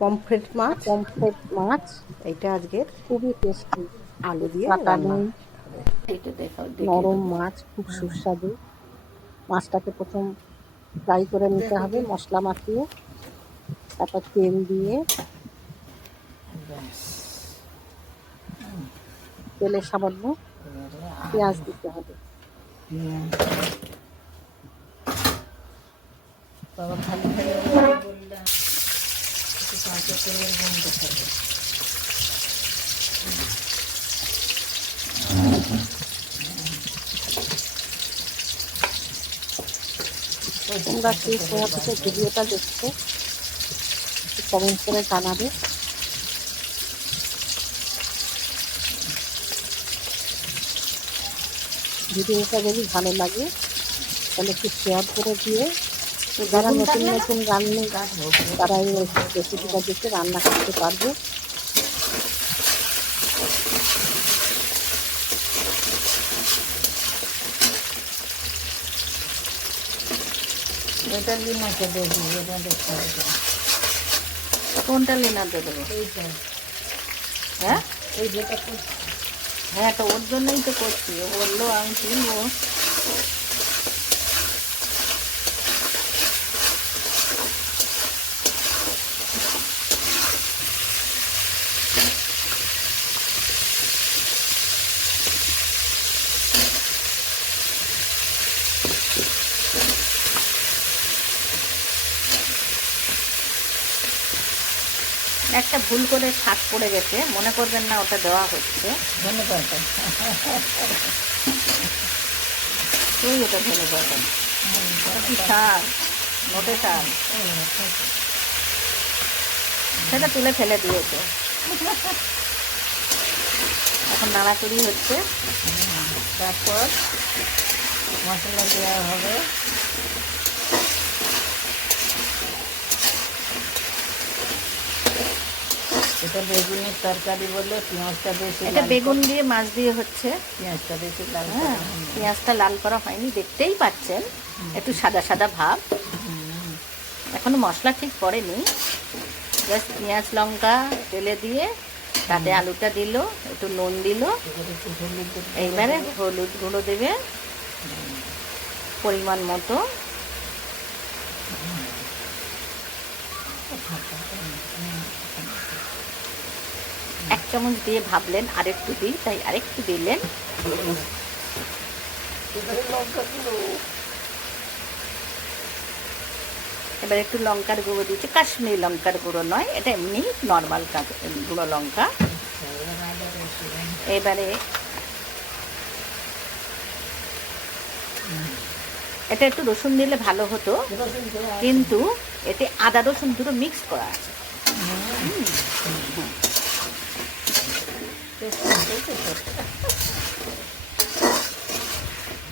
Pomfret মাছ। Pomfret মাছ এইটা আজকের খুবই টেস্টি, আলু দিয়ে কাটা রান্না। নেই, এইটা দেখে নরম দেবো। মাছ, খুব সুস্বাদু। মাছটাকে প্রথম ফ্রাই করে নিতে হবে মশলা মাখিয়ে, তারপর তেল দিয়ে ব্যাস, তেলে সামান্য এবারে পেঁয়াজ আলু দিতে হবে। দিয়ে বাবা খালি খালি বললাম একটু কাঁচা তেলের গন্ধ থাকে। তোমরা কে কোথা থেকে ভিডিওটা দেখছো কমেন্ট করে জানাবে। ভিডিওটা যদি ভালো লাগে তাহলে একটু শেয়ার করে দিয়ে যারা নতুন নতুন রান্না তারা এই রেসিপিটা দেখে রান্না করতে পারবে। এটা লিনাকে দেখবি, এটা দেখতে হবে। কোনটা লেনাতে দেবো? এইটা, হ্যাঁ এই যেটা হ্যাঁ, তো ওর জন্যই তো করছি। ও বললো আমি কিনবো। একটা ভুল করে শাক পড়ে গেছে, মনে করবেন না ওটা দেওয়া হচ্ছে। ধন্যবাদ। ওই ওটা ধরে পাবেন কি শাক, নোটে শাক, সেটা তুলে ফেলে দিয়েছে। এখন নাড়াচুড়ি হচ্ছে, তারপর মশলা দেওয়া হবে। এটা বেগুনের তরকারি বলে পেঁয়াজটা বেশি, এটা বেগুন দিয়ে মাছ দিয়ে হচ্ছে। পেঁয়াজটা বেশি লাল হ্যাঁ, করা হয়নি। পেঁয়াজটা লাল করা হয়নি, দেখতেই পাচ্ছেন একটু সাদা সাদা ভাব। এখনো মশলা ঠিক পড়েনি, জাস্ট পেঁয়াজ লঙ্কা তেলে দিয়ে তাতে আলুটা দিল, একটু নুন দিল, এবারে একটু হলুদ দিতে হবে। এইবারে হলুদ গুঁড়ো দেবে পরিমাণ মতো। এক চামচ দিয়ে ভাবলেন আরেকটু দিই, তাই আরেকটু দিলেন। এবারে লঙ্কা গুঁড়ো, এবার একটু লঙ্কার গুঁড়ো দিয়েছি, কাশ্মীরি লঙ্কার গুঁড়ো নয়, এটা এমনি নর্মাল গুঁড়ো লঙ্কা। এবারে এটা একটু রসুন দিলে ভালো হতো, কিন্তু এতে আদা রসুন দুটো মিক্স করা আছে।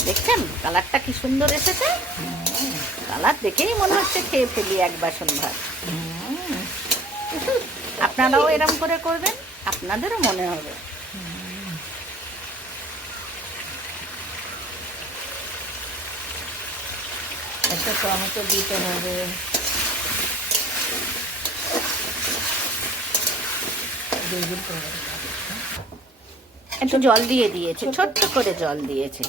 দেখছেন কালারটা কি সুন্দর এসেছে? কালার দেখেই মনে হচ্ছে খেয়ে ফেলি এক বাসন ভাত। আপনারাও এরম করে করবেন, আপনাদেরও মনে হবে। একটা টমেটো দিতে হবে। একটু জল দিয়ে দিয়েছে, ছোট্ট করে জল দিয়েছে।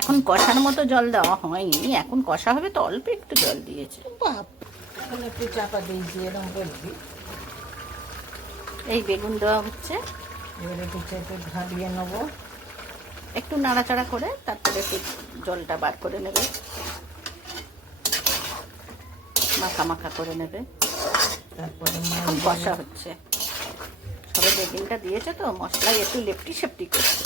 এখন কষার মতো জল দেওয়া হয়নি, এখন কষা হবে তো অল্প একটু জল দিয়েছে। বাপ, এখন একটু চাপা দিয়েছি, এরকম বলছি। এই বেগুন দেওয়া হচ্ছে, এবারে একটু চেপে ঢালিয়ে নেবো। একটু নাড়াচাড়া করে তারপরে একটু জলটা বার করে নেবে, মাখা মাখা করে নেবে। তারপরে এখন কষা হচ্ছে, সবে বেগুনটা দিয়েছে তো মশলায় একটু লেপটি সেপটি করছে।